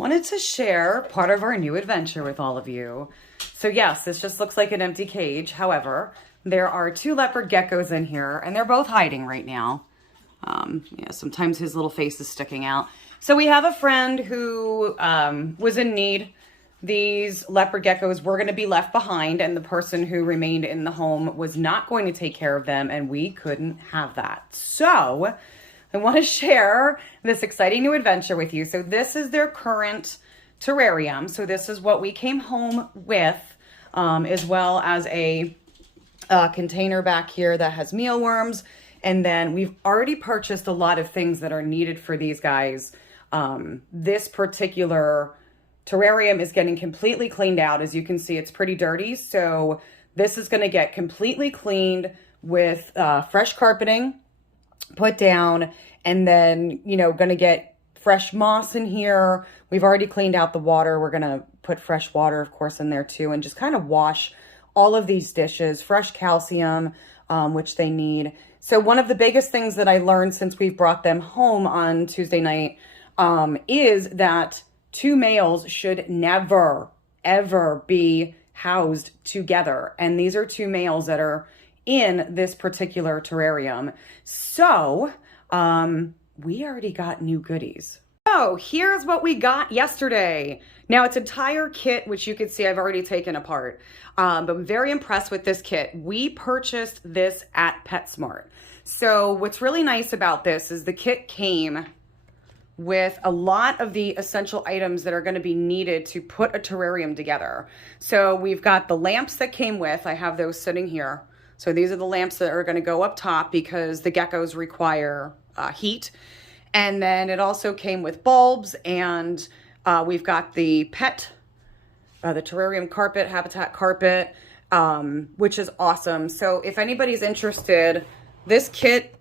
wanted to share part of our new adventure with all of you. So yes, this just looks like an empty cage. However, there are two leopard geckos in here and they're both hiding right now. Yeah, sometimes his little face is sticking out. So we have a friend who was in need. These leopard geckos were going to be left behind, and the person who remained in the home was not going to take care of them, and we couldn't have that. So I want to share this exciting new adventure with you. So this is their current terrarium. So this is what we came home with, as well as a container back here that has mealworms. And then we've already purchased a lot of things that are needed for these guys. This particular terrarium is getting completely cleaned out. As you can see, it's pretty dirty. So this is going to get completely cleaned with fresh carpeting put down, and then, you know, going to get fresh moss in here. We've already cleaned out the water. We're going to put fresh water, of course, in there too, and just kind of wash all of these dishes, fresh calcium, which they need. So one of the biggest things that I learned since we've brought them home on Tuesday night is that two males should never, ever be housed together. And these are two males that are in this particular terrarium. So we already got new goodies. So here's what we got yesterday. Now it's an entire kit, which you can see I've already taken apart. But I'm very impressed with this kit. We purchased this at PetSmart. So what's really nice about this is the kit came with a lot of the essential items that are going to be needed to put a terrarium together. So we've got the lamps that came with. I have those sitting here. So these are the lamps that are going to go up top because the geckos require heat. And then it also came with bulbs, and we've got the the terrarium carpet, habitat carpet, which is awesome. So if anybody's interested, this kit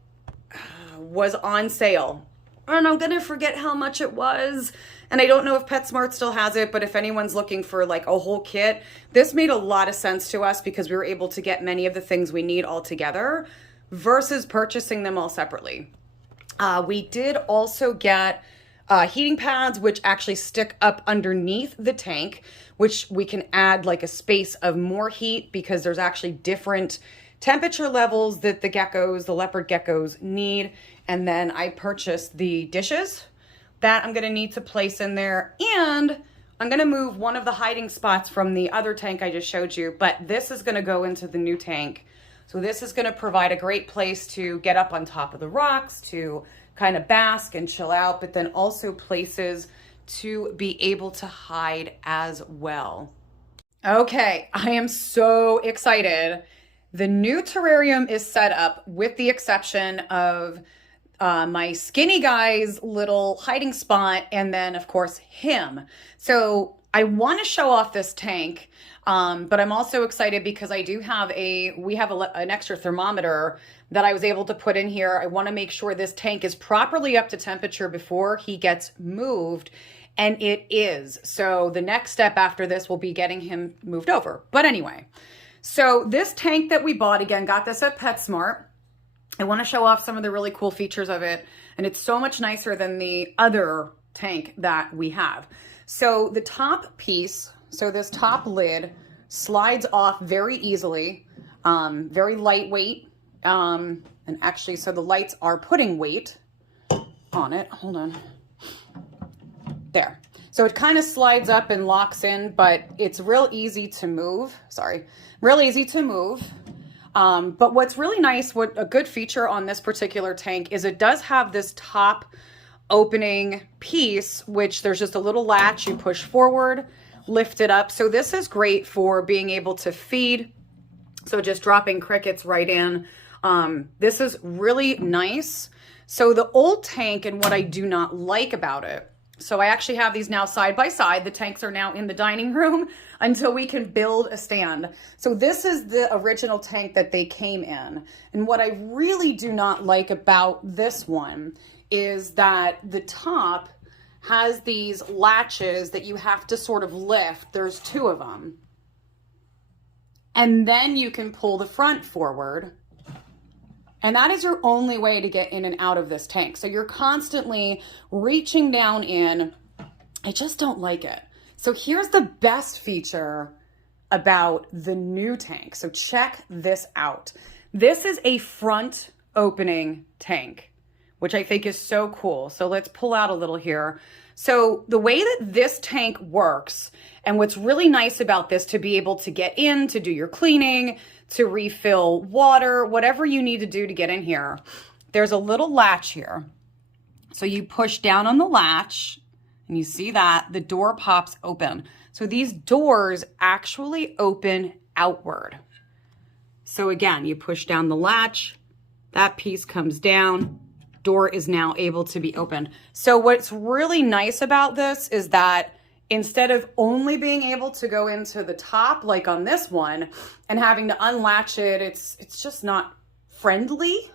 was on sale. And I'm going to forget how much it was. And I don't know if PetSmart still has it, but if anyone's looking for like a whole kit, this made a lot of sense to us because we were able to get many of the things we need all together versus purchasing them all separately. We did also get heating pads, which actually stick up underneath the tank, which we can add like a space of more heat because there's actually different temperature levels that the geckos, the leopard geckos need. And then I purchased the dishes that I'm going to need to place in there. And I'm going to move one of the hiding spots from the other tank I just showed you, but this is going to go into the new tank. So this is going to provide a great place to get up on top of the rocks, to kind of bask and chill out, but then also places to be able to hide as well. Okay, I am so excited. The new terrarium is set up with the exception of my skinny guy's little hiding spot, and then of course him. So I want to show off this tank, but I'm also excited because I do have an extra thermometer that I was able to put in here. I want to make sure this tank is properly up to temperature before he gets moved, and it is. So the next step after this will be getting him moved over. But anyway, so this tank that we bought, again, got this at PetSmart. I want to show off some of the really cool features of it, and it's so much nicer than the other tank that we have. So the top piece, so this top lid slides off very easily, very lightweight, and actually, so the lights are putting weight on it. Hold on. There. So it kind of slides up and locks in, but it's real easy to move. Real easy to move. But what's really nice, what a good feature on this particular tank is it does have this top opening piece, which there's just a little latch you push forward, lift it up. So this is great for being able to feed. So just dropping crickets right in. This is really nice. So the old tank, and what I do not like about it, so I actually have these now side by side. The tanks are now in the dining room until we can build a stand. So this is the original tank that they came in. And what I really do not like about this one is that the top has these latches that you have to sort of lift. There's two of them. And then you can pull the front forward. And that is your only way to get in and out of this tank. So you're constantly reaching down in I just don't like it. So here's the best feature about the new tank. So check this out. This is a front opening tank, which I think is so cool. So let's pull out a little here. So the way that this tank works, and what's really nice about this, to be able to get in, to do your cleaning, to refill water, whatever you need to do to get in here, there's a little latch here. So you push down on the latch, and you see that the door pops open. So these doors actually open outward. So again, you push down the latch, that piece comes down, door is now able to be opened. So what's really nice about this is that instead of only being able to go into the top, like on this one, and having to unlatch it, it's just not friendly.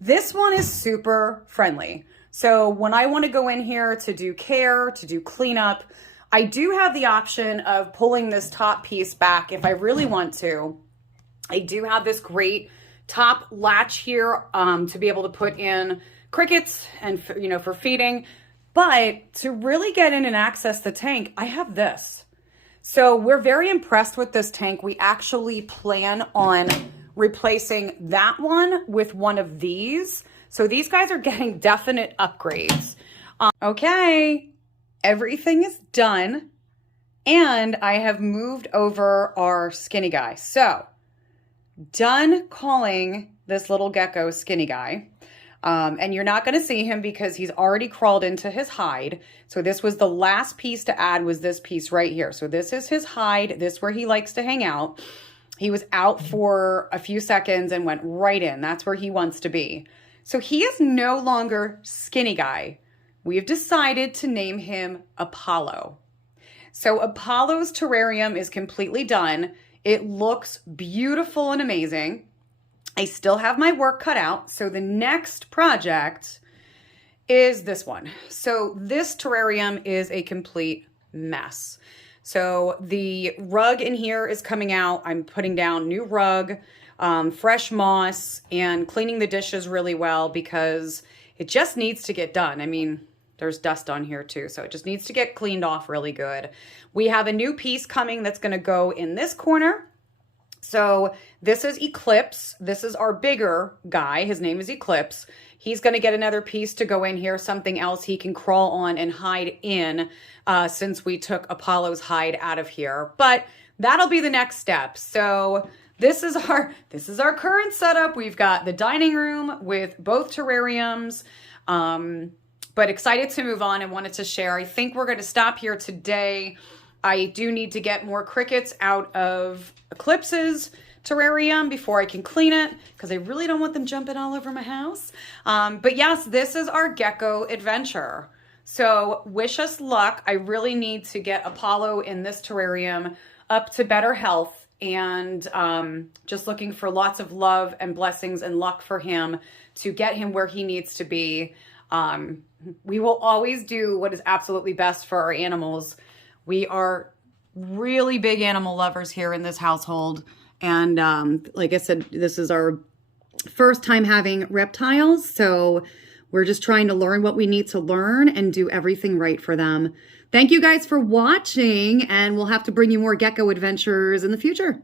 This one is super friendly. So when I want to go in here to do care, to do cleanup, I do have the option of pulling this top piece back if I really want to. I do have this great top latch here to be able to put in crickets and for feeding. But to really get in and access the tank, I have this. So we're very impressed with this tank. We actually plan on replacing that one with one of these. So these guys are getting definite upgrades. Okay, everything is done. And I have moved over our skinny guy. So done calling this little gecko skinny guy. And you're not going to see him because he's already crawled into his hide. So this was the last piece to add, was this piece right here. So this is his hide. This is where he likes to hang out. He was out for a few seconds and went right in. That's where he wants to be. So he is no longer skinny guy. We've decided to name him Apollo. So Apollo's terrarium is completely done. It looks beautiful and amazing. I still have my work cut out. So the next project is this one. So this terrarium is a complete mess. So the rug in here is coming out. I'm putting down new rug, fresh moss, and cleaning the dishes really well because it just needs to get done. I mean, there's dust on here too, so it just needs to get cleaned off really good. We have a new piece coming that's going to go in this corner. So this is Eclipse. This is our bigger guy. His name is Eclipse. He's going to get another piece to go in here, something else he can crawl on and hide in since we took Apollo's hide out of here. But that'll be the next step. So this is our current setup. We've got the dining room with both terrariums. But excited to move on and wanted to share. I think we're going to stop here today. I do need to get more crickets out of Eclipse's terrarium before I can clean it because I really don't want them jumping all over my house. But yes, this is our gecko adventure. So wish us luck. I really need to get Apollo in this terrarium up to better health, and just looking for lots of love and blessings and luck for him to get him where he needs to be. We will always do what is absolutely best for our animals. We are really big animal lovers here in this household. And like I said, this is our first time having reptiles. So we're just trying to learn what we need to learn and do everything right for them. Thank you guys for watching, and we'll have to bring you more gecko adventures in the future.